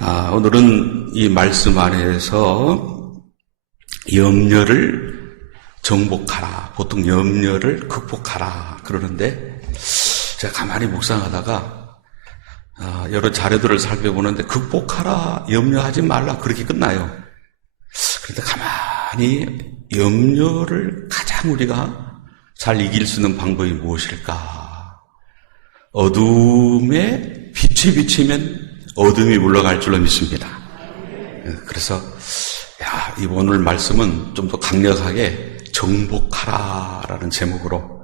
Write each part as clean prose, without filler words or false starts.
오늘은 이 말씀 안에서 염려를 정복하라, 보통 염려를 극복하라 그러는데, 제가 가만히 묵상하다가 여러 자료들을 살펴보는데 극복하라, 염려하지 말라 그렇게 끝나요. 그런데 가만히 염려를 가장 우리가 잘 이길 수 있는 방법이 무엇일까? 어둠에 빛이 비치면 어둠이 물러갈 줄로 믿습니다. 그래서 이번 오늘 말씀은 좀 더 강력하게 정복하라라는 제목으로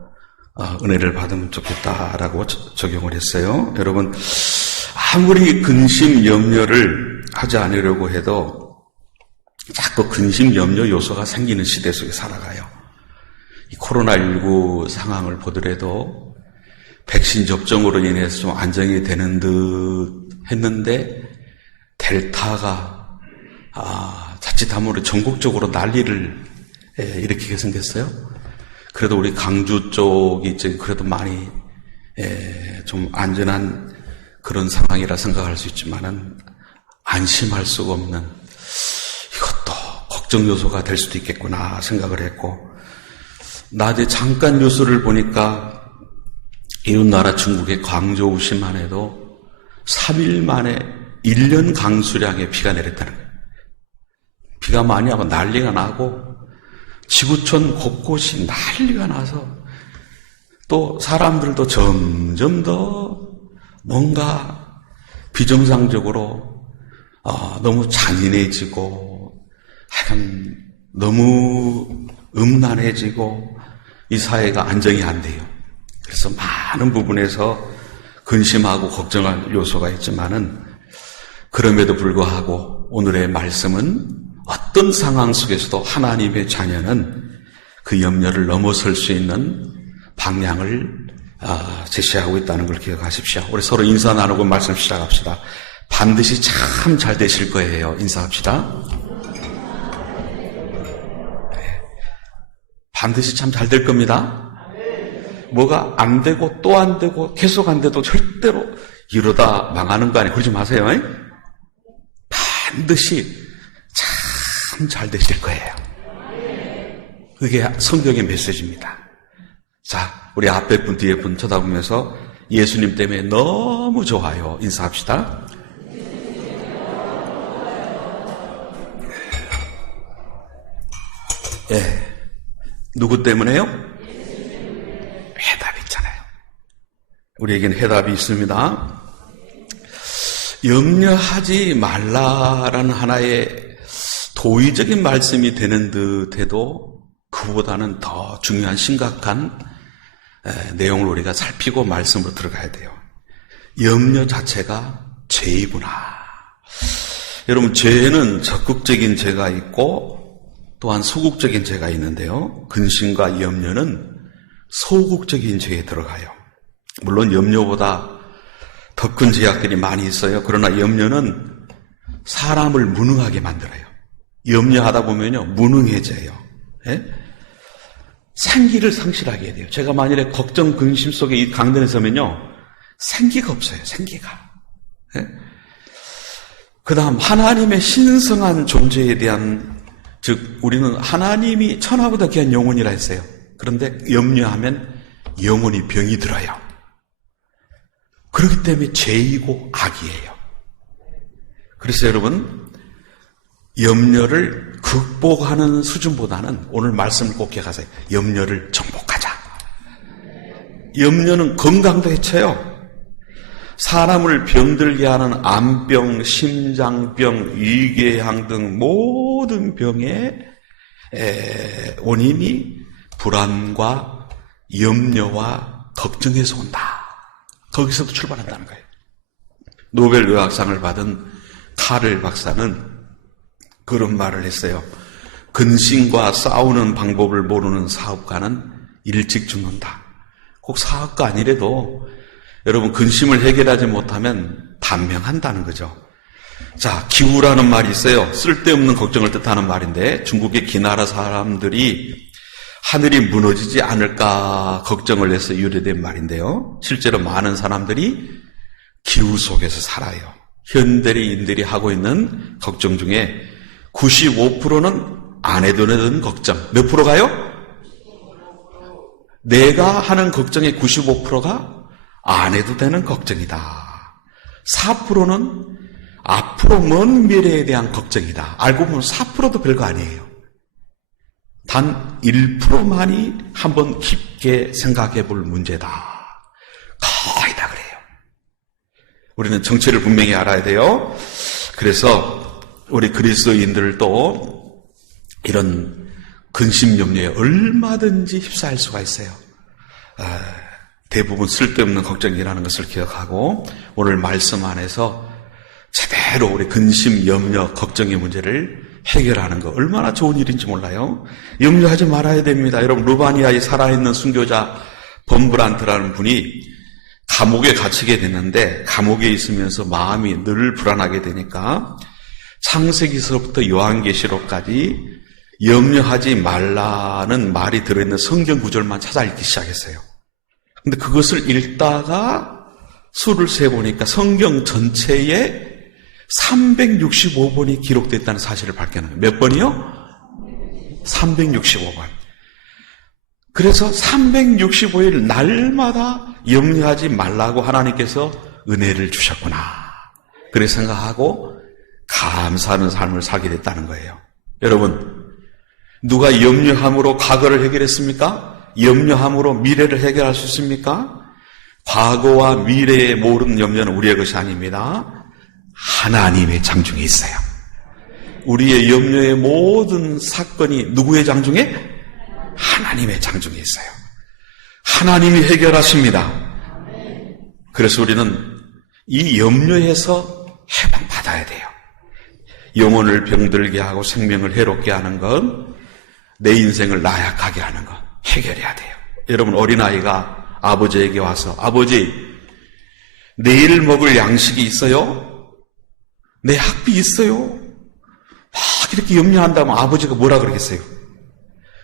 은혜를 받으면 좋겠다라고 적용을 했어요. 여러분, 아무리 근심 염려를 하지 않으려고 해도 자꾸 근심 염려 요소가 생기는 시대 속에 살아가요. 이 코로나19 상황을 보더라도 백신 접종으로 인해서 좀 안정이 되는 듯 했는데 델타가 자칫하면 전국적으로 난리를 일으키게 생겼어요. 그래도 우리 강주 쪽이 이제 그래도 많이 좀 안전한 그런 상황이라 생각할 수 있지만은 안심할 수가 없는, 이것도 걱정 요소가 될 수도 있겠구나 생각을 했고, 낮에 잠깐 뉴스를 보니까 이웃나라 중국의 광저우시만 해도 3일 만에 1년 강수량의 비가 내렸다는 거예요. 비가 많이 하면 난리가 나고 지구촌 곳곳이 난리가 나서 또 사람들도 점점 더 뭔가 비정상적으로 너무 잔인해지고 하여간 너무 음란해지고 이 사회가 안정이 안 돼요. 그래서 많은 부분에서 근심하고 걱정할 요소가 있지만은, 그럼에도 불구하고 오늘의 말씀은 어떤 상황 속에서도 하나님의 자녀는 그 염려를 넘어설 수 있는 방향을 제시하고 있다는 걸 기억하십시오. 우리 서로 인사 나누고 말씀 시작합시다. 반드시 참 잘 되실 거예요. 인사합시다. 반드시 참 잘 될 겁니다. 뭐가 안 되고 또 안 되고 계속 안 돼도 절대로 이러다 망하는 거 아니에요. 그러지 마세요. 반드시 참 잘 되실 거예요. 그게 성경의 메시지입니다. 자, 우리 앞에 분 뒤에 분 쳐다보면서 예수님 때문에 너무 좋아요. 인사합시다. 누구 때문에요? 해답이 있잖아요. 우리에겐 해답이 있습니다. 염려하지 말라라는 하나의 도의적인 말씀이 되는 듯해도 그보다는 더 중요한 심각한 내용을 우리가 살피고 말씀으로 들어가야 돼요. 염려 자체가 죄이구나. 여러분, 죄는 적극적인 죄가 있고 또한 소극적인 죄가 있는데요. 근심과 염려는 소극적인 죄에 들어가요. 물론 염려보다 더 큰 죄악들이 많이 있어요. 그러나 염려는 사람을 무능하게 만들어요. 염려하다 보면요, 무능해져요. 생기를 상실하게 돼요. 제가 만일에 걱정, 근심 속에 이 강단에 서면요, 생기가 없어요. 생기가. 그 다음 하나님의 신성한 존재에 대한, 즉 우리는 하나님이 천하보다 귀한 영혼이라 했어요. 그런데 염려하면 영혼이 병이 들어요. 그렇기 때문에 죄이고 악이에요. 그래서 여러분, 염려를 극복하는 수준보다는 오늘 말씀을 꼭 기억하세요. 염려를 정복하자. 염려는 건강도 해쳐요. 사람을 병들게 하는 암병, 심장병, 위궤양 등 모든 병의 원인이 불안과 염려와 걱정에서 온다. 거기서도 출발한다는 거예요. 노벨 의학상을 받은 카를 박사는 그런 말을 했어요. 근심과 싸우는 방법을 모르는 사업가는 일찍 죽는다. 꼭 사업가 아니래도 여러분, 근심을 해결하지 못하면 단명한다는 거죠. 자, 기우라는 말이 있어요. 쓸데없는 걱정을 뜻하는 말인데, 중국의 기나라 사람들이 하늘이 무너지지 않을까 걱정을 해서 유래된 말인데요. 실제로 많은 사람들이 기우 속에서 살아요. 현대인들이 하고 있는 걱정 중에 95%는 안 해도 되는 걱정. 몇 프로가요? 내가 하는 걱정의 95%가 안 해도 되는 걱정이다. 4%는 앞으로 먼 미래에 대한 걱정이다. 알고 보면 4%도 별거 아니에요. 단 1%만이 한번 깊게 생각해 볼 문제다. 거의 다 그래요. 우리는 정체를 분명히 알아야 돼요. 그래서 우리 그리스도인들도 이런 근심 염려에 얼마든지 휩싸일 수가 있어요. 대부분 쓸데없는 걱정이라는 것을 기억하고 오늘 말씀 안에서 제대로 우리 근심, 염려, 걱정의 문제를 해결하는 거 얼마나 좋은 일인지 몰라요. 염려하지 말아야 됩니다. 여러분, 루바니아에 살아있는 순교자 범브란트라는 분이 감옥에 갇히게 됐는데 감옥에 있으면서 마음이 늘 불안하게 되니까 창세기서부터 요한계시록까지 염려하지 말라는 말이 들어있는 성경 구절만 찾아 읽기 시작했어요. 근데 그것을 읽다가 수를 세보니까 성경 전체에 365번이 기록됐다는 사실을 발견합니다. 몇 번이요? 365번. 그래서 365일 날마다 염려하지 말라고 하나님께서 은혜를 주셨구나. 그렇게 생각하고 감사하는 삶을 살게 됐다는 거예요. 여러분, 누가 염려함으로 과거를 해결했습니까? 염려함으로 미래를 해결할 수 있습니까? 과거와 미래의 모든 염려는 우리의 것이 아닙니다. 하나님의 장중에 있어요. 우리의 염려의 모든 사건이 누구의 장중에? 하나님의 장중에 있어요. 하나님이 해결하십니다. 그래서 우리는 이 염려에서 해방받아야 돼요. 영혼을 병들게 하고 생명을 해롭게 하는 건 내 인생을 나약하게 하는 것 해결해야 돼요. 여러분, 어린아이가 아버지에게 와서 아버지, 내일 먹을 양식이 있어요? 내 학비 있어요? 막 이렇게 염려한다면 아버지가 뭐라 그러겠어요?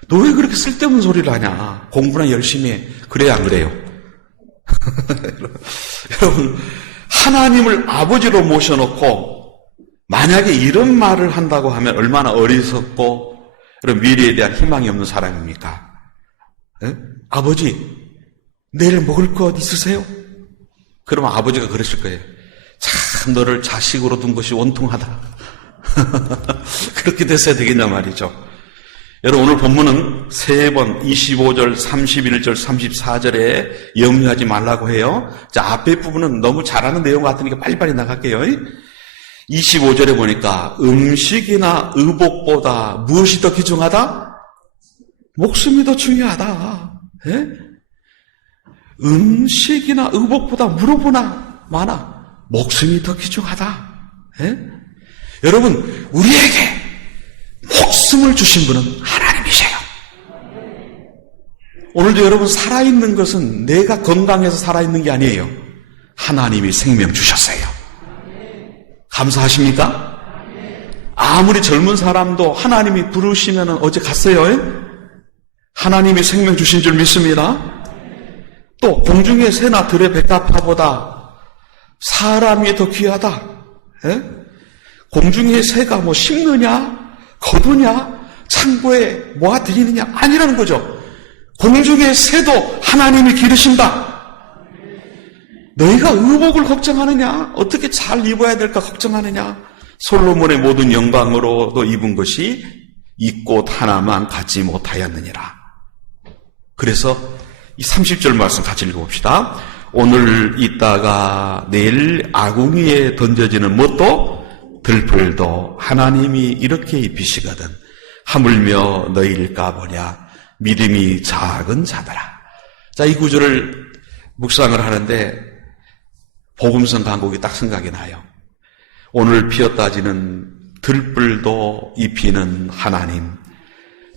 너 왜 그렇게 쓸데없는 소리를 하냐? 공부나 열심히 해. 그래야 안 그래요? 여러분, 하나님을 아버지로 모셔놓고 만약에 이런 말을 한다고 하면 얼마나 어리석고 그런 미래에 대한 희망이 없는 사람입니까? 에? 아버지, 내일 먹을 것 있으세요? 그러면 아버지가 그러실 거예요. 참 너를 자식으로 둔 것이 원통하다. 그렇게 됐어야 되겠냐 말이죠. 여러분, 오늘 본문은 3번 25절, 31절, 34절에 염려하지 말라고 해요. 자, 앞에 부분은 너무 잘하는 내용 같으니까 빨리빨리 나갈게요. 25절에 보니까 음식이나 의복보다 무엇이 더 귀중하다? 목숨이 더 중요하다. 예? 음식이나 의복보다 물어보나 마나 목숨이 더 귀중하다. 예? 여러분, 우리에게 목숨을 주신 분은 하나님이세요. 오늘도 여러분 살아있는 것은 내가 건강해서 살아있는 게 아니에요. 하나님이 생명 주셨어요. 감사하십니까? 아무리 젊은 사람도 하나님이 부르시면 어제 갔어요. 하나님이 생명 주신 줄 믿습니다. 또 공중의 새나 들의 백합화보다 사람이 더 귀하다. 예? 공중의 새가 뭐 심느냐 거두냐 창고에 모아 들이느냐 아니라는 거죠. 공중의 새도 하나님이 기르신다. 너희가 의복을 걱정하느냐? 어떻게 잘 입어야 될까 걱정하느냐? 솔로몬의 모든 영광으로도 입은 것이 이 꽃 하나만 갖지 못하였느니라. 그래서 이 30절 말씀 같이 읽어봅시다. 오늘 있다가 내일 아궁이에 던져지는 뭣도 들풀도 하나님이 이렇게 입히시거든. 하물며 너희일까 보냐. 믿음이 작은 자들아. 자, 이 구절을 묵상을 하는데 복음성 강곡이 딱 생각이 나요. 오늘 피었다지는 들불도 입히는 하나님,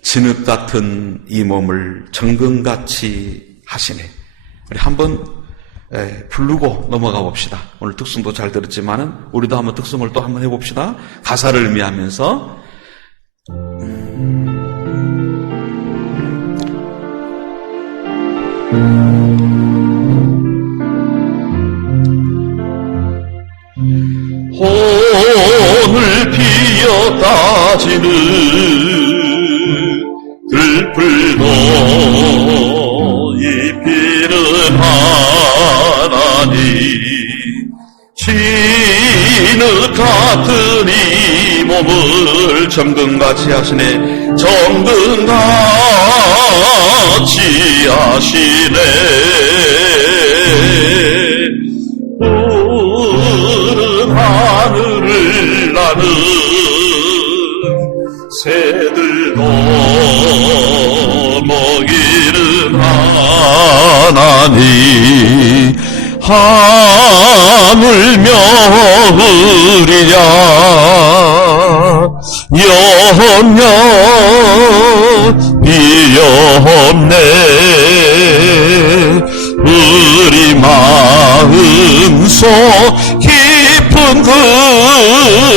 진흙 같은 이 몸을 정금같이 하시네. 우리 한번 부르고 넘어가 봅시다. 오늘 특성도 잘 들었지만은 우리도 한번 특성을 또 한번 해봅시다. 가사를 의미하면서 오늘 피었다 지는 들풀도 입히는 하나님 진흙 같은 이 몸을 정금같이 하시네 정금같이 하시네 푸른 하늘을 나는 새들도 먹이는 하나님 하물며 흐리랴 염려 비염네 우리 마음속 깊은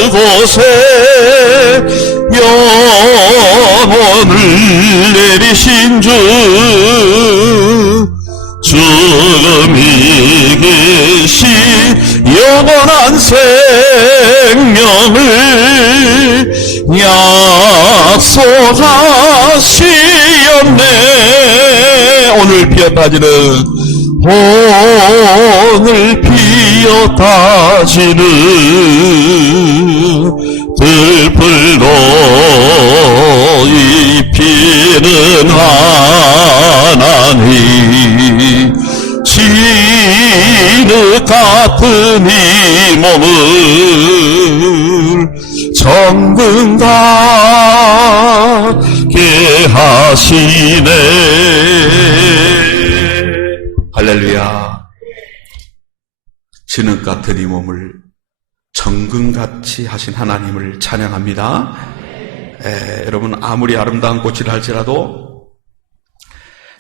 그곳에 영혼을 내리신 주 주님이 계신 영원한 생명을 약속하시었네 오늘 피었다지는 오늘 피었다지는 들풀로 입히는 하나님 진흙 같은 이 몸을 정금 같게 하시네 할렐루야 진흙 같은 이 몸을 정금같이 하신 하나님을 찬양합니다. 여러분 아무리 아름다운 꽃이라 할지라도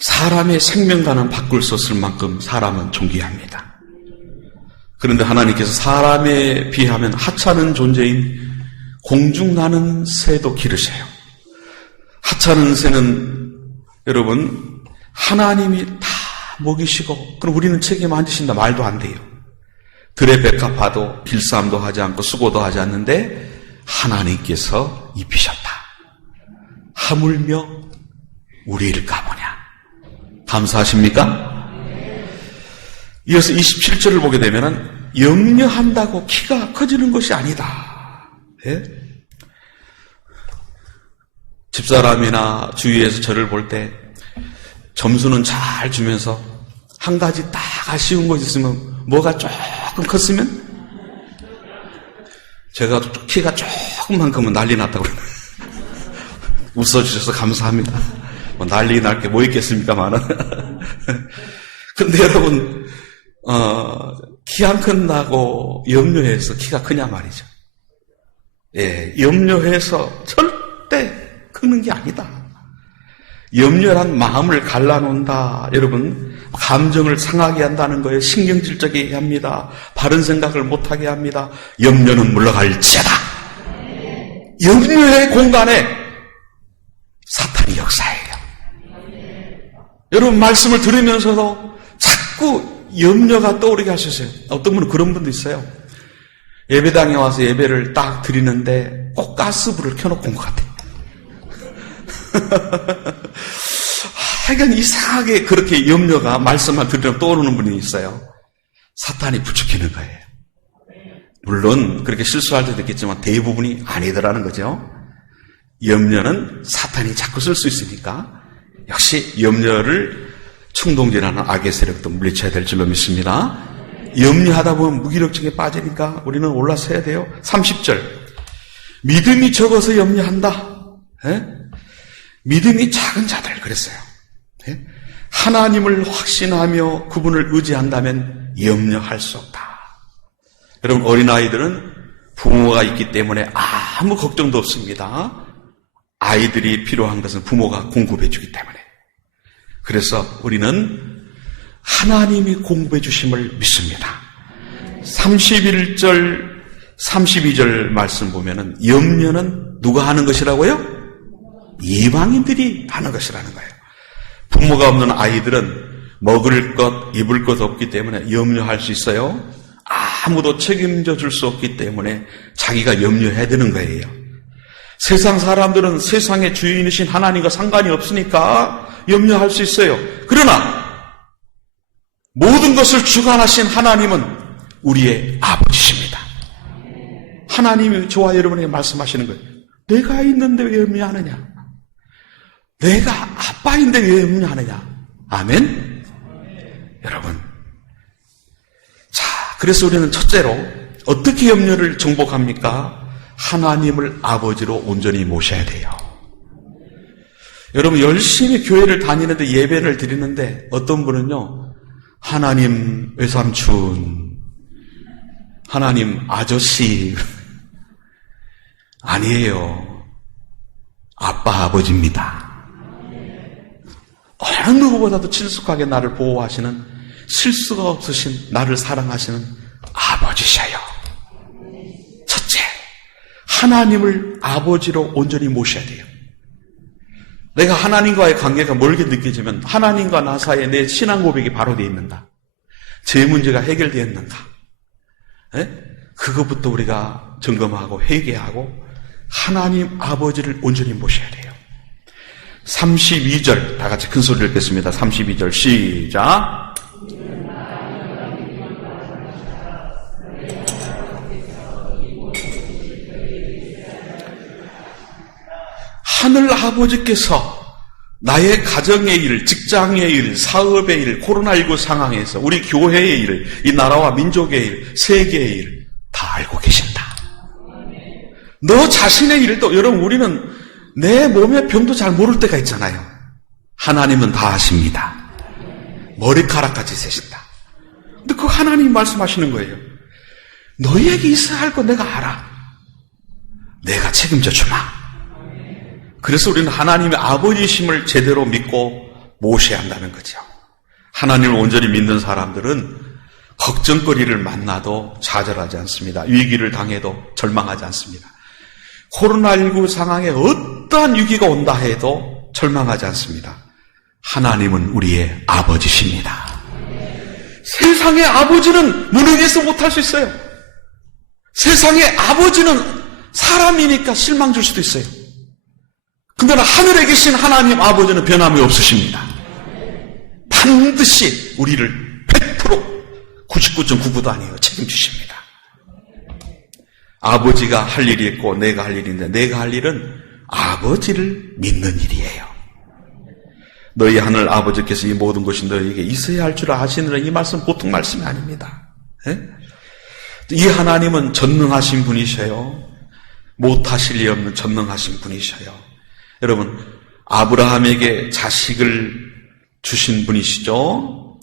사람의 생명단은 바꿀 수 없을 만큼 사람은 존귀합니다. 그런데 하나님께서 사람에 비하면 하찮은 존재인 공중나는 새도 기르세요. 하찮은 새는 여러분 하나님이 다 먹이시고 그럼 우리는 책임 안 지신다 말도 안 돼요. 들의 백합화도 빌싸움도 하지 않고 수고도 하지 않는데 하나님께서 입히셨다. 하물며 우리를 까보냐. 감사하십니까? 이어서 27절을 보게 되면은 염려한다고 키가 커지는 것이 아니다. 예? 집사람이나 주위에서 저를 볼 때 점수는 잘 주면서 한 가지 딱 아쉬운 거 있으면 뭐가 조금 컸으면 제가 키가 조금만 크면 난리 났다고 그러네. 웃어주셔서 감사합니다. 뭐 난리 날 게 뭐 있겠습니까만은. 근데 여러분 키 안 큰다고 염려해서 키가 크냐 말이죠. 예, 염려해서 절대 크는 게 아니다. 염려란 마음을 갈라놓는다. 여러분 감정을 상하게 한다는 거예요. 신경질적이게 합니다. 바른 생각을 못하게 합니다. 염려는 물러갈지어다. 염려의 공간에 사탄이 역사해요. 여러분 말씀을 들으면서도 자꾸 염려가 떠오르게 하셨어요. 어떤 분은 그런 분도 있어요. 예배당에 와서 예배를 딱 드리는데 꼭 가스불을 켜놓고 온 것 같아요. 하여간 이상하게 그렇게 염려가 말씀만 들으면 떠오르는 분이 있어요. 사탄이 부추기는 거예요. 물론 그렇게 실수할 때도 있겠지만 대부분이 아니더라는 거죠. 염려는 사탄이 자꾸 쓸 수 있으니까 역시 염려를 충동질하는 악의 세력도 물리쳐야 될 줄로 믿습니다. 염려하다 보면 무기력증에 빠지니까 우리는 올라서야 돼요. 30절 믿음이 적어서 염려한다. 에? 믿음이 작은 자들 그랬어요. 에? 하나님을 확신하며 그분을 의지한다면 염려할 수 없다. 여러분 어린아이들은 부모가 있기 때문에 아무 걱정도 없습니다. 아이들이 필요한 것은 부모가 공급해 주기 때문에. 그래서 우리는 하나님이 공급해 주심을 믿습니다. 31절, 32절 말씀 보면은 염려는 누가 하는 것이라고요? 이방인들이 하는 것이라는 거예요. 부모가 없는 아이들은 먹을 것, 입을 것 없기 때문에 염려할 수 있어요. 아무도 책임져 줄 수 없기 때문에 자기가 염려해야 되는 거예요. 세상 사람들은 세상의 주인이신 하나님과 상관이 없으니까 염려할 수 있어요. 그러나 모든 것을 주관하신 하나님은 우리의 아버지십니다. 하나님이 저와 여러분에게 말씀하시는 거예요. 내가 있는데 왜 염려하느냐? 내가 아빠인데 왜 염려하느냐? 아멘? 여러분, 자, 그래서 우리는 첫째로 어떻게 염려를 정복합니까? 하나님을 아버지로 온전히 모셔야 돼요. 여러분, 열심히 교회를 다니는데 예배를 드리는데 어떤 분은요, 하나님 외삼촌, 하나님 아저씨, 아니에요. 아빠 아버지입니다. 어느 누구보다도 친숙하게 나를 보호하시는, 실수가 없으신 나를 사랑하시는 아버지셔요. 첫째, 하나님을 아버지로 온전히 모셔야 돼요. 내가 하나님과의 관계가 멀게 느껴지면 하나님과 나 사이에 내 신앙 고백이 바로 되어 있는가? 제 문제가 해결되었는가? 그것부터 우리가 점검하고 회개하고 하나님 아버지를 온전히 모셔야 돼요. 32절 다 같이 큰 소리를 읽겠습니다. 32절 시작. 하늘 아버지께서 나의 가정의 일, 직장의 일, 사업의 일, 코로나19 상황에서 우리 교회의 일, 이 나라와 민족의 일, 세계의 일 다 알고 계신다. 너 자신의 일도, 여러분, 우리는 내 몸의 병도 잘 모를 때가 있잖아요. 하나님은 다 아십니다. 머리카락까지 세신다. 근데 그 하나님이 말씀하시는 거예요. 너희에게 있어야 할 거 내가 알아. 내가 책임져 주마. 그래서 우리는 하나님의 아버지심을 제대로 믿고 모셔야 한다는 거죠. 하나님을 온전히 믿는 사람들은 걱정거리를 만나도 좌절하지 않습니다. 위기를 당해도 절망하지 않습니다. 코로나19 상황에 어떠한 위기가 온다 해도 절망하지 않습니다. 하나님은 우리의 아버지십니다. 세상의 아버지는 무능해서 못할 수 있어요. 세상의 아버지는 사람이니까 실망 줄 수도 있어요. 근데 하늘에 계신 하나님 아버지는 변함이 없으십니다. 반드시 우리를 100% 99.99도 아니에요. 책임지십니다. 아버지가 할 일이 있고 내가 할 일이 있는데 내가 할 일은 아버지를 믿는 일이에요. 너희 하늘 아버지께서 이 모든 것이 너희에게 있어야 할 줄 아시느라 이 말씀 보통 말씀이 아닙니다. 이 하나님은 전능하신 분이셔요. 못하실 리 없는 전능하신 분이셔요. 여러분, 아브라함에게 자식을 주신 분이시죠?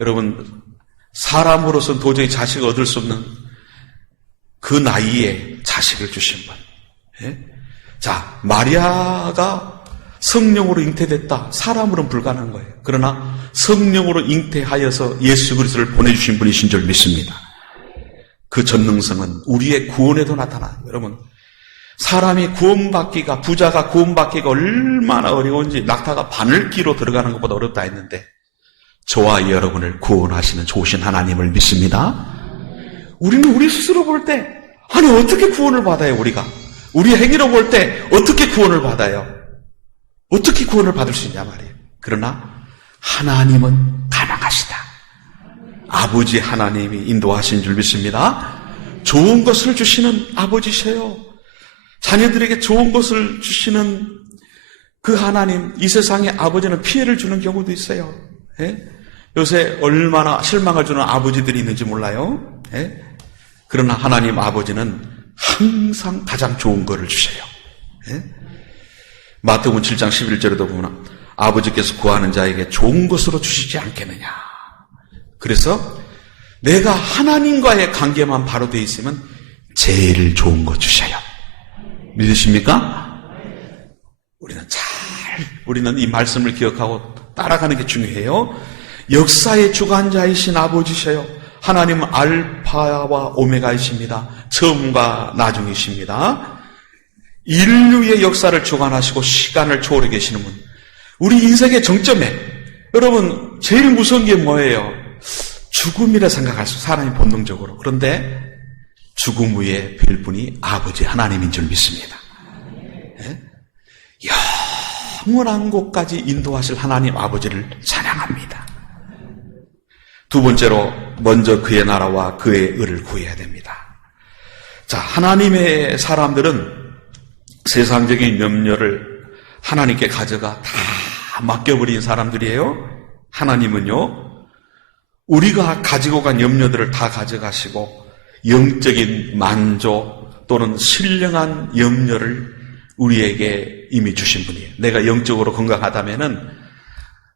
여러분, 사람으로서는 도저히 자식을 얻을 수 없는 그 나이에 자식을 주신 분. 자, 마리아가 성령으로 잉태됐다. 사람으로는 불가능한 거예요. 그러나 성령으로 잉태하여서 예수 그리스도를 보내주신 분이신 줄 믿습니다. 그 전능성은 우리의 구원에도 나타나요. 여러분, 사람이 구원받기가, 부자가 구원받기가 얼마나 어려운지 낙타가 바늘기로 들어가는 것보다 어렵다 했는데 저와 여러분을 구원하시는 좋으신 하나님을 믿습니다. 우리는 우리 스스로 볼 때 아니 어떻게 구원을 받아요 우리가? 우리 행위로 볼 때 어떻게 구원을 받아요? 어떻게 구원을 받을 수 있냐 말이에요. 그러나 하나님은 가능하시다. 아버지 하나님이 인도하신 줄 믿습니다. 좋은 것을 주시는 아버지셔요. 자녀들에게 좋은 것을 주시는 그 하나님, 이 세상의 아버지는 피해를 주는 경우도 있어요. 요새 얼마나 실망을 주는 아버지들이 있는지 몰라요. 그러나 하나님 아버지는 항상 가장 좋은 것을 주셔요. 마태복음 7장 11절에도 보면 아버지께서 구하는 자에게 좋은 것으로 주시지 않겠느냐. 그래서 내가 하나님과의 관계만 바로 되어 있으면 제일 좋은 것 주셔요. 믿으십니까? 우리는 이 말씀을 기억하고 따라가는 게 중요해요. 역사의 주관자이신 아버지셔요. 하나님은 알파와 오메가이십니다. 처음과 나중이십니다. 인류의 역사를 주관하시고 시간을 초월해 계시는 분. 우리 인생의 정점에 여러분 제일 무서운 게 뭐예요? 죽음이라 생각할 수, 사람이 본능적으로. 그런데 죽음 후에 뵐 분이 아버지 하나님인 줄 믿습니다. 예? 영원한 곳까지 인도하실 하나님 아버지를 찬양합니다. 두 번째로 먼저 그의 나라와 그의 의를 구해야 됩니다. 자, 하나님의 사람들은 세상적인 염려를 하나님께 가져가 다 맡겨버린 사람들이에요. 하나님은요, 우리가 가지고 간 염려들을 다 가져가시고 영적인 만족 또는 신령한 염려를 우리에게 이미 주신 분이에요. 내가 영적으로 건강하다면은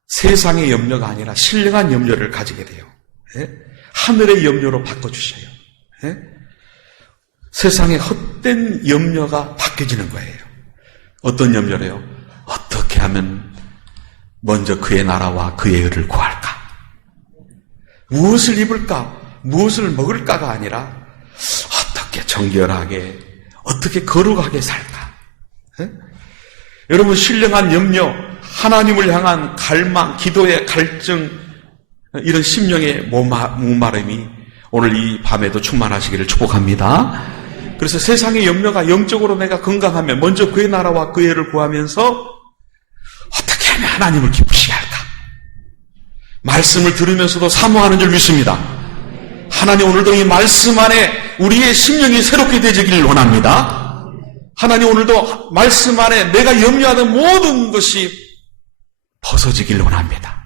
세상의 염려가 아니라 신령한 염려를 가지게 돼요. 예? 하늘의 염려로 바꿔주셔요. 예? 세상의 헛된 염려가 바뀌어지는 거예요. 어떤 염려래요? 어떻게 하면 먼저 그의 나라와 그의 의를 구할까? 무엇을 입을까? 무엇을 먹을까가 아니라 어떻게 정결하게, 어떻게 거룩하게 살까? 예? 여러분, 신령한 염려, 하나님을 향한 갈망, 기도의 갈증, 이런 심령의 목마름이 오늘 이 밤에도 충만하시기를 축복합니다. 그래서 세상의 염려가 영적으로 내가 건강하면 먼저 그의 나라와 그의 의를 구하면서 어떻게 하면 하나님을 기쁘시게 할까? 말씀을 들으면서도 사모하는 줄 믿습니다. 하나님, 오늘도 이 말씀 안에 우리의 심령이 새롭게 되지기를 원합니다. 하나님, 오늘도 말씀 안에 내가 염려하던 모든 것이 벗어지길 원합니다.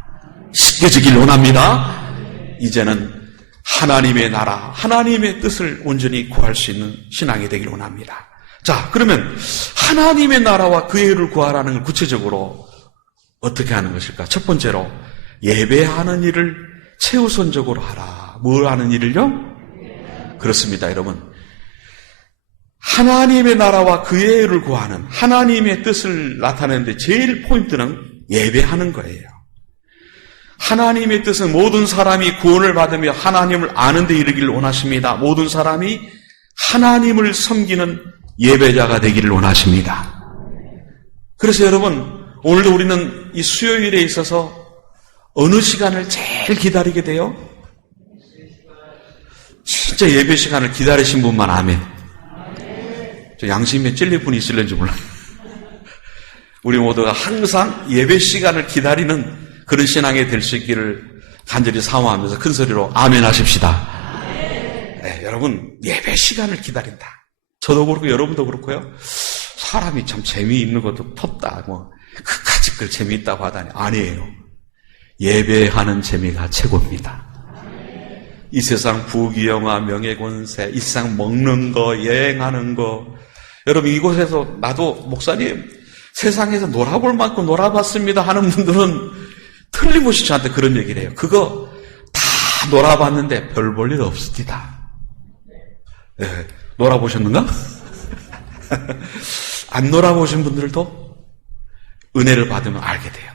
씻겨지길 원합니다. 이제는 하나님의 나라, 하나님의 뜻을 온전히 구할 수 있는 신앙이 되길 원합니다. 자, 그러면 하나님의 나라와 그의 의를 구하라는 걸 구체적으로 어떻게 하는 것일까? 첫 번째로 예배하는 일을 최우선적으로 하라. 뭘 하는 일을요? 그렇습니다, 여러분. 하나님의 나라와 그의 의를 구하는 하나님의 뜻을 나타내는데 제일 포인트는 예배하는 거예요. 하나님의 뜻은 모든 사람이 구원을 받으며 하나님을 아는 데 이르기를 원하십니다. 모든 사람이 하나님을 섬기는 예배자가 되기를 원하십니다. 그래서 여러분, 오늘도 우리는 이 수요일에 있어서 어느 시간을 제일 기다리게 돼요? 진짜 예배 시간을 기다리신 분만 아멘. 저 양심에 찔릴 분이 있을는지 몰라요. 우리 모두가 항상 예배 시간을 기다리는 그런 신앙이 될 수 있기를 간절히 사모하면서 큰 소리로 아멘 하십시다. 네, 여러분, 예배 시간을 기다린다. 저도 그렇고 여러분도 그렇고요. 사람이 참 재미있는 것도 텄다. 그까짓 걸 재미있다고 하다니. 아니에요. 예배하는 재미가 최고입니다. 이 세상 부귀영화, 명예권세, 이 세상 먹는 거, 여행하는 거. 여러분, 이곳에서 나도 목사님 세상에서 놀아볼 만큼 놀아봤습니다 하는 분들은 틀림없이 저한테 그런 얘기를 해요. 그거 다 놀아봤는데 별 볼 일 없습니다. 네, 놀아보셨는가? 안 놀아보신 분들도 은혜를 받으면 알게 돼요.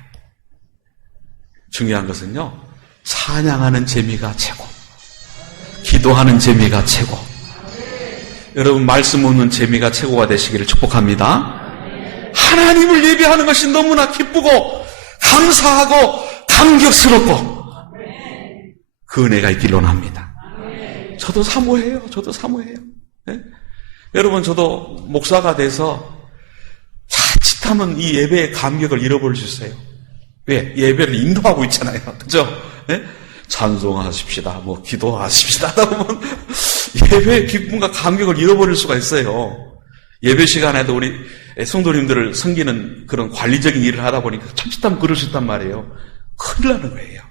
중요한 것은요, 찬양하는 재미가 최고, 기도하는 재미가 최고, 여러분 말씀 묻는 재미가 최고가 되시기를 축복합니다. 하나님을 예배하는 것이 너무나 기쁘고 감사하고 감격스럽고 그 은혜가 있길 원합니다. 저도 사모해요. 네? 여러분, 저도 목사가 돼서 자칫하면 이 예배의 감격을 잃어버릴 수 있어요. 왜? 예배를 인도하고 있잖아요. 그죠? 네? 찬송하십시다, 기도하십시다 하다 보면 예배의 기쁨과 감격을 잃어버릴 수가 있어요. 예배 시간에도 우리 성도님들을 섬기는 그런 관리적인 일을 하다 보니까 참짓하면 그럴 수 있단 말이에요. 큰일 나는 거예요.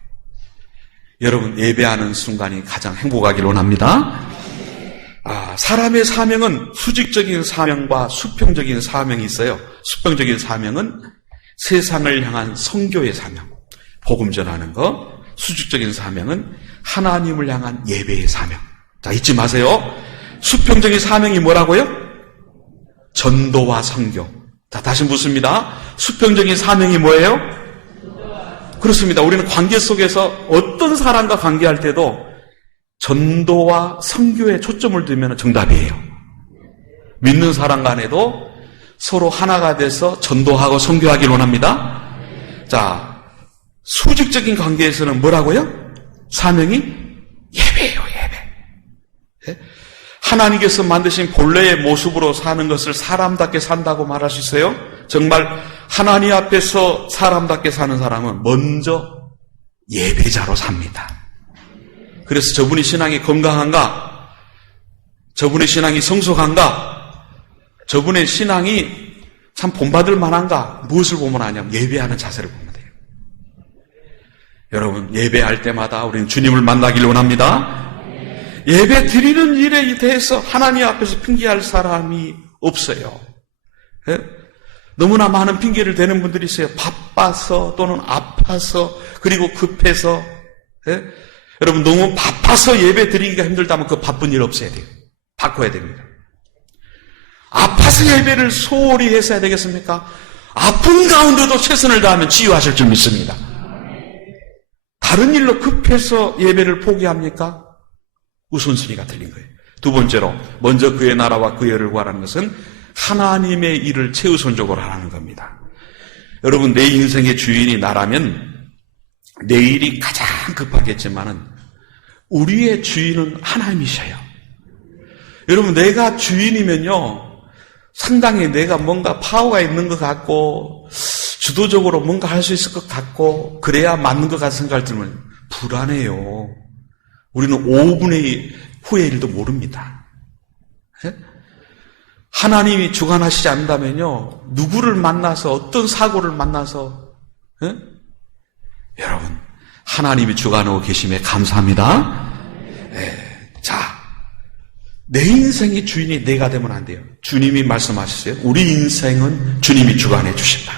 여러분, 예배하는 순간이 가장 행복하길 원합니다. 사람의 사명은 수직적인 사명과 수평적인 사명이 있어요. 수평적인 사명은 세상을 향한 선교의 사명, 복음 전하는 거. 수직적인 사명은 하나님을 향한 예배의 사명. 자, 잊지 마세요. 수평적인 사명이 뭐라고요? 전도와 선교. 자, 다시 묻습니다. 수평적인 사명이 뭐예요? 그렇습니다. 우리는 관계 속에서 어떤 사람과 관계할 때도 전도와 선교에 초점을 두면 정답이에요. 믿는 사람 간에도 서로 하나가 돼서 전도하고 선교하길 원합니다. 자, 수직적인 관계에서는 뭐라고요? 사명이 예배예요, 예배. 하나님께서 만드신 본래의 모습으로 사는 것을 사람답게 산다고 말할 수 있어요? 정말 하나님 앞에서 사람답게 사는 사람은 먼저 예배자로 삽니다. 그래서 저분이 신앙이 건강한가? 저분의 신앙이 성숙한가? 저분의 신앙이 참 본받을 만한가? 무엇을 보면 아냐면 예배하는 자세를 보면 돼요. 여러분, 예배할 때마다 우리는 주님을 만나길 원합니다. 예배 드리는 일에 대해서 하나님 앞에서 핑계할 사람이 없어요. 예? 너무나 많은 핑계를 대는 분들이 있어요. 바빠서 또는 아파서 그리고 급해서. 예? 여러분, 너무 바빠서 예배 드리기가 힘들다면 그 바쁜 일 없어야 돼요. 바꿔야 됩니다. 아파서 예배를 소홀히 했어야 되겠습니까? 아픈 가운데도 최선을 다하면 치유하실 줄 믿습니다. 다른 일로 급해서 예배를 포기합니까? 우선순위가 틀린 거예요. 두 번째로, 먼저 그의 나라와 그의 의를 구하라는 것은 하나님의 일을 최우선적으로 하라는 겁니다. 여러분, 내 인생의 주인이 나라면 내 일이 가장 급하겠지만은 우리의 주인은 하나님이셔요. 여러분, 내가 주인이면요, 상당히 내가 뭔가 파워가 있는 것 같고 주도적으로 뭔가 할 수 있을 것 같고 그래야 맞는 것 같은 생각을 들면 불안해요. 우리는 5분의 후의 일도 모릅니다. 하나님이 주관하시지 않는다면요, 누구를 만나서 어떤 사고를 만나서 여러분, 하나님이 주관하고 계심에 감사합니다. 자, 내 인생의 주인이 내가 되면 안 돼요. 주님이 말씀하셨어요. 우리 인생은 주님이 주관해 주신다.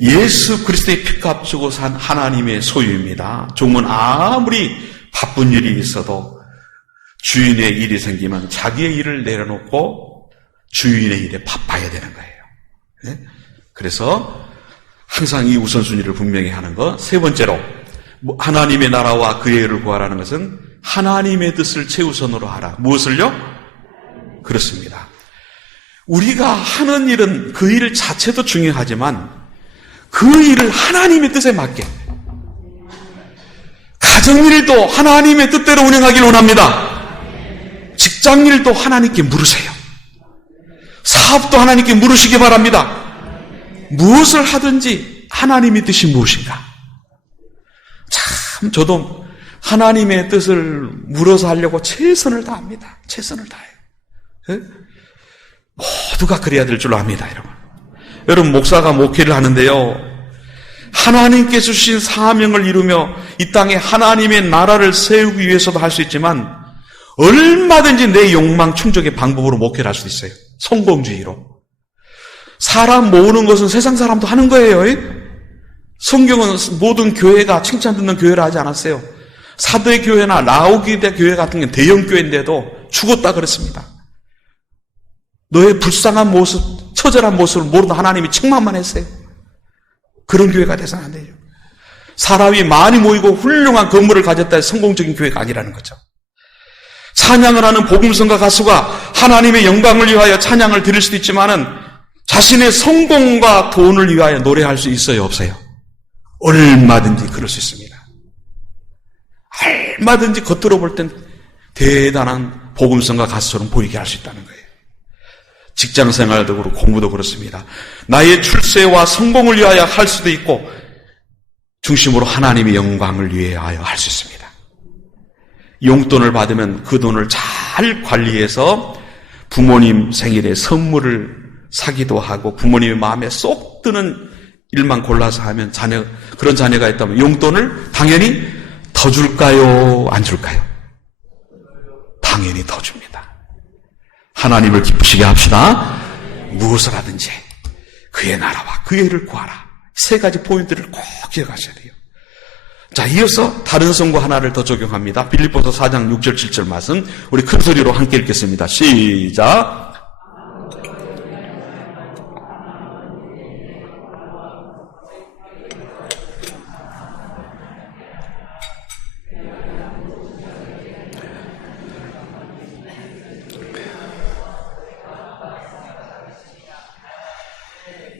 예수 그리스도의 피값 주고 산 하나님의 소유입니다. 종은 아무리 바쁜 일이 있어도 주인의 일이 생기면 자기의 일을 내려놓고 주인의 일에 바빠야 되는 거예요. 그래서 항상 이 우선순위를 분명히 하는 것. 세 번째로, 하나님의 나라와 그의 의를 구하라는 것은 하나님의 뜻을 최우선으로 하라. 무엇을요? 그렇습니다. 우리가 하는 일은 그 일 자체도 중요하지만 그 일을 하나님의 뜻에 맞게, 가정일도 하나님의 뜻대로 운영하길 원합니다. 직장일도 하나님께 물으세요. 사업도 하나님께 물으시기 바랍니다. 무엇을 하든지 하나님의 뜻이 무엇인가? 참 저도 하나님의 뜻을 물어서 하려고 최선을 다합니다. 최선을 다해요. 모두가 그래야 될 줄 압니다, 여러분. 여러분, 목사가 목회를 하는데요, 하나님께 주신 사명을 이루며 이 땅에 하나님의 나라를 세우기 위해서도 할 수 있지만 얼마든지 내 욕망 충족의 방법으로 목회를 할 수도 있어요. 성공주의로. 사람 모으는 것은 세상 사람도 하는 거예요. 성경은 모든 교회가 칭찬 듣는 교회를 하지 않았어요. 사대 교회나 라오디게 교회 같은 게 대형 교회인데도 죽었다 그랬습니다. 너의 불쌍한 모습, 처절한 모습을 모르는 하나님이 책망만 했어요. 그런 교회가 돼서는 안 되죠. 사람이 많이 모이고 훌륭한 건물을 가졌다 해서 성공적인 교회가 아니라는 거죠. 찬양을 하는 복음성가 가수가 하나님의 영광을 위하여 찬양을 드릴 수도 있지만은 자신의 성공과 돈을 위하여 노래할 수 있어요, 없어요? 얼마든지 그럴 수 있습니다. 얼마든지 겉으로 볼 땐 대단한 복음성가 가수처럼 보이게 할 수 있다는 거예요. 직장 생활도 그렇고 공부도 그렇습니다. 나의 출세와 성공을 위하여 할 수도 있고 중심으로 하나님의 영광을 위하여 할 수 있습니다. 용돈을 받으면 그 돈을 잘 관리해서 부모님 생일에 선물을 사기도 하고 부모님의 마음에 쏙 드는 일만 골라서 하면 그런 자녀가 있다면 용돈을 당연히 더 줄까요? 안 줄까요? 당연히 더 줍니다. 하나님을 기쁘시게 합시다. 무엇을 하든지 그의 나라와 그의 의를 구하라. 세 가지 포인트를 꼭 기억하셔야 돼요. 자, 이어서 다른 성구 하나를 더 적용합니다. 빌립보서 4장 6절 7절 말씀 우리 큰 소리로 함께 읽겠습니다. 시작.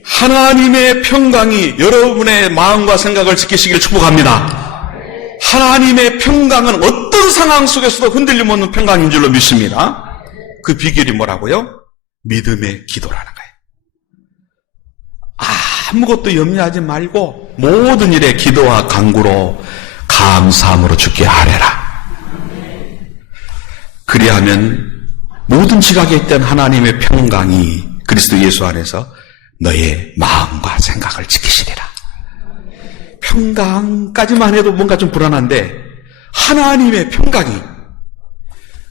하나님의 평강이 여러분의 마음과 생각을 지키시기를 축복합니다. 하나님의 평강은 어떤 어떤 상황 속에서도 흔들림 없는 평강인 줄로 믿습니다. 그 비결이 뭐라고요? 믿음의 기도라는 거예요. 아무것도 염려하지 말고 모든 일에 기도와 간구로 감사함으로 주께 아뢰라. 그리하면 모든 지각에 있던 하나님의 평강이 그리스도 예수 안에서 너의 마음과 생각을 지키시리라. 평강까지만 해도 뭔가 좀 불안한데 하나님의 평강이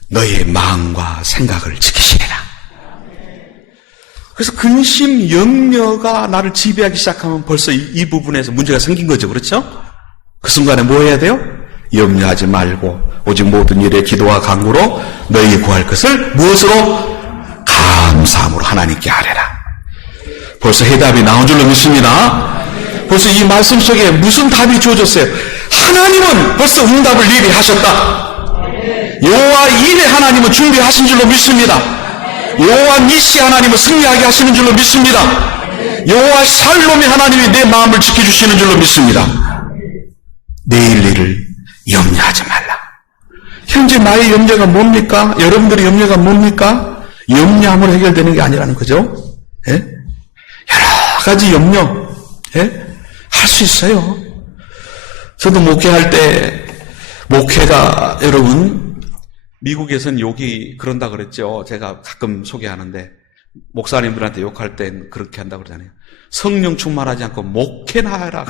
너의 마음과 생각을 지키시리라. 그래서 근심, 염려가 나를 지배하기 시작하면 벌써 이 부분에서 문제가 생긴 거죠. 그렇죠? 그 순간에 뭐 해야 돼요? 염려하지 말고 오직 모든 일에 기도와 간구로 너희 구할 것을 무엇으로? 감사함으로 하나님께 아뢰라. 벌써 해답이 나온 줄로 믿습니다. 벌써 이 말씀 속에 무슨 답이 주어졌어요? 하나님은 벌써 응답을 예비하셨다. 여호와 일에 하나님은 준비하신 줄로 믿습니다. 여호와 니시 하나님은 승리하게 하시는 줄로 믿습니다. 여호와 샬롬의 하나님이 내 마음을 지켜주시는 줄로 믿습니다. 내일 일을 염려하지 말라. 현재 나의 염려가 뭡니까? 여러분들의 염려가 뭡니까? 염려함으로 해결되는 게 아니라는 거죠. 예? 여러 가지 염려 할 수 있어요. 저도 목회할 때 목회가 여러분 미국에서는 욕이 그런다 그랬죠. 제가 가끔 소개하는데 목사님들한테 욕할 땐 그렇게 한다고 그러잖아요. 성령 충만하지 않고 목회나 하라.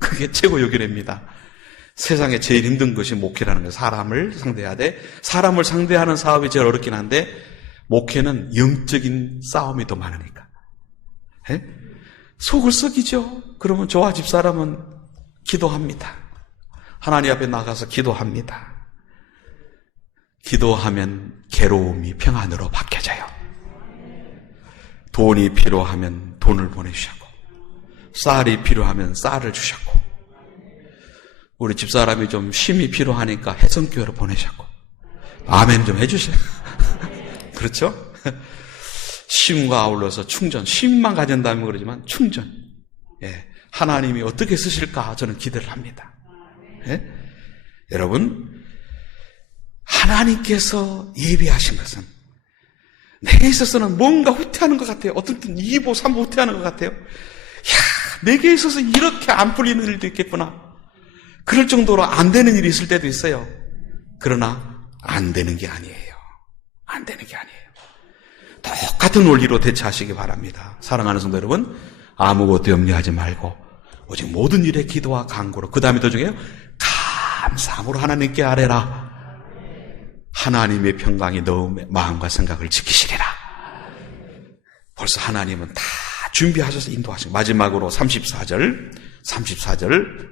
그게 최고 욕이랍니다. 세상에 제일 힘든 것이 목회라는 거예요. 사람을 상대해야 돼. 사람을 상대하는 사업이 제일 어렵긴 한데 목회는 영적인 싸움이 더 많으니까. 에? 속을 썩이죠. 그러면 저와 집사람은 기도합니다. 하나님 앞에 나가서 기도합니다. 기도하면 괴로움이 평안으로 바뀌어져요. 돈이 필요하면 돈을 보내주셨고 쌀이 필요하면 쌀을 주셨고 우리 집사람이 좀 쉼이 필요하니까 해성교회로 보내셨고 아멘 좀 해주세요. 그렇죠? 쉼과 아울러서 충전, 쉼만 가진다면 그러지만 충전. 예, 하나님이 어떻게 쓰실까 저는 기대를 합니다. 예? 여러분 하나님께서 예비하신 것은 내게 있어서는 뭔가 후퇴하는 것 같아요. 어떤 때는 2보, 3보 후퇴하는 것 같아요. 내게 있어서 이렇게 안 풀리는 일도 있겠구나. 그럴 정도로 안 되는 일이 있을 때도 있어요. 그러나 안 되는 게 아니에요. 안 되는 게 아니에요. 똑같은 원리로 대처하시기 바랍니다. 사랑하는 성도 여러분, 아무것도 염려하지 말고 오직 모든 일에 기도와 간구로 그 다음에 더 중요해요. 감사함으로 하나님께 아뢰라. 하나님의 평강이 너 마음과 생각을 지키시리라. 벌써 하나님은 다 준비하셔서 인도하시고 마지막으로 34절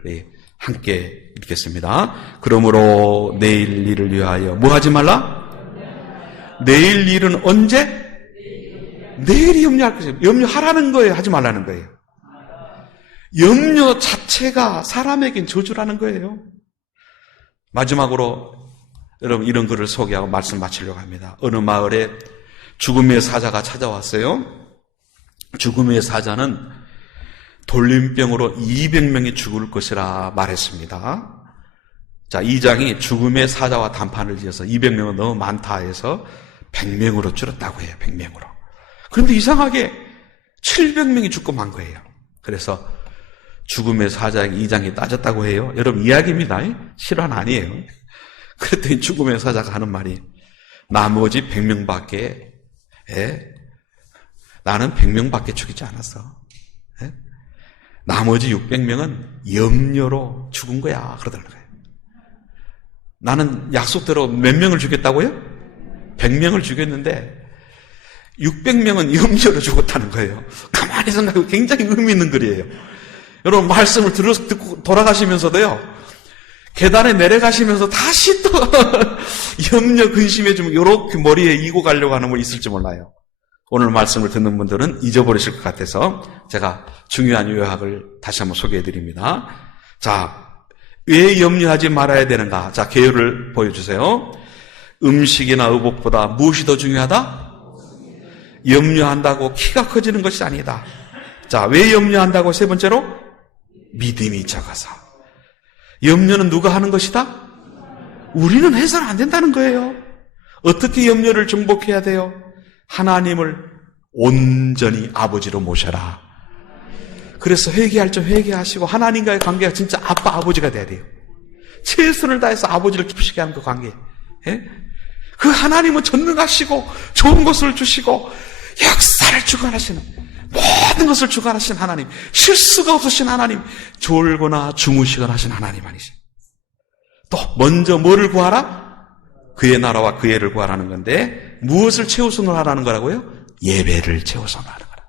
예, 함께 읽겠습니다. 그러므로 내일 일을 위하여 뭐 하지 말라? 내일 일은 언제? 내일이 염려할 것이에요. 염려하라는 거예요. 하지 말라는 거예요. 염려 자체가 사람에겐 저주라는 거예요. 마지막으로 여러분 이런 글을 소개하고 말씀 마치려고 합니다. 어느 마을에 죽음의 사자가 찾아왔어요. 죽음의 사자는 돌림병으로 200명이 죽을 것이라 말했습니다. 자, 2장이 죽음의 사자와 단판을 지어서 200명은 너무 많다 해서 100명으로 줄였다고 해요. 100명으로. 그런데 이상하게 700명이 죽고 만 거예요. 그래서 죽음의 사자에게 2장이 따졌다고 해요. 여러분 이야기입니다. 실화는 아니에요. 그랬더니 죽음의 사자가 하는 말이 나머지 100명밖에 나는 100명밖에 죽이지 않았어. 나머지 600명은 염려로 죽은 거야. 그러더라는 거예요. 나는 약속대로 몇 명을 죽였다고요? 100명을 죽였는데 600명은 염려로 죽었다는 거예요. 가만히 생각하면 굉장히 의미 있는 글이에요. 여러분 말씀을 듣고 돌아가시면서도요. 계단에 내려가시면서 다시 또 염려 근심에 좀 이렇게 머리에 이고 가려고 하는 분 있을지 몰라요. 오늘 말씀을 듣는 분들은 잊어버리실 것 같아서 제가 중요한 요약을 다시 한번 소개해드립니다. 자, 왜 염려하지 말아야 되는가? 자, 개요를 보여주세요. 음식이나 의복보다 무엇이 더 중요하다? 염려한다고 키가 커지는 것이 아니다. 자, 왜 염려한다고? 세 번째로 믿음이 적어서. 염려는 누가 하는 것이다? 우리는 해서는 안 된다는 거예요. 어떻게 염려를 정복해야 돼요? 하나님을 온전히 아버지로 모셔라. 그래서 회개할 점 회개하시고 하나님과의 관계가 진짜 아빠 아버지가 돼야 돼요. 최선을 다해서 아버지를 기쁘시게 하는 그 관계. 예? 그 하나님은 전능하시고 좋은 것을 주시고 역사를 주관하시는, 모든 것을 주관하신 하나님, 실수가 없으신 하나님, 졸거나 주무시거나 하신 하나님 아니시. 또 먼저 뭐를 구하라? 그의 나라와 그의 의를 구하라는 건데 무엇을 최우선으로 하라는 거라고요? 예배를 최우선으로 하는 거라.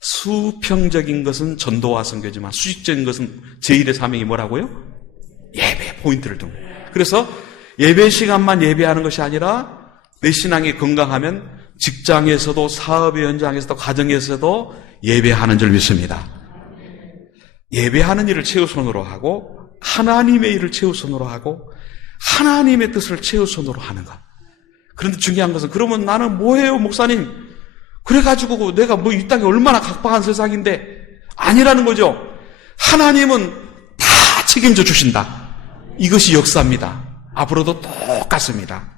수평적인 것은 전도와 선교지만 수직적인 것은 제1의 사명이 뭐라고요? 예배 포인트를 둔 거예요. 그래서 예배 시간만 예배하는 것이 아니라 내 신앙이 건강하면 직장에서도 사업의 현장에서도 가정에서도 예배하는 줄 믿습니다. 예배하는 일을 최우선으로 하고 하나님의 일을 최우선으로 하고 하나님의 뜻을 최우선으로 하는 것. 그런데 중요한 것은 그러면 나는 뭐해요 목사님? 그래가지고 내가 뭐 이 땅에 얼마나 각박한 세상인데 아니라는 거죠. 하나님은 다 책임져 주신다. 이것이 역사입니다. 앞으로도 똑같습니다.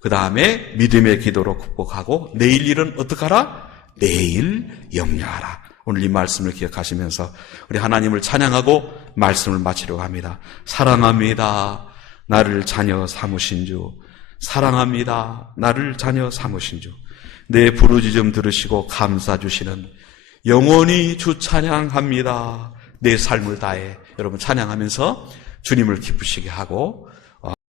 그 다음에 믿음의 기도로 극복하고 내일 일은 어떡하라? 내일 염려하라. 오늘 이 말씀을 기억하시면서 우리 하나님을 찬양하고 말씀을 마치려고 합니다. 사랑합니다. 나를 자녀 삼으신 주. 사랑합니다. 나를 자녀 삼으신 주. 내 부르짖음 들으시고 감사 주시는 영원히 주 찬양합니다. 내 삶을 다해 여러분 찬양하면서 주님을 기쁘시게 하고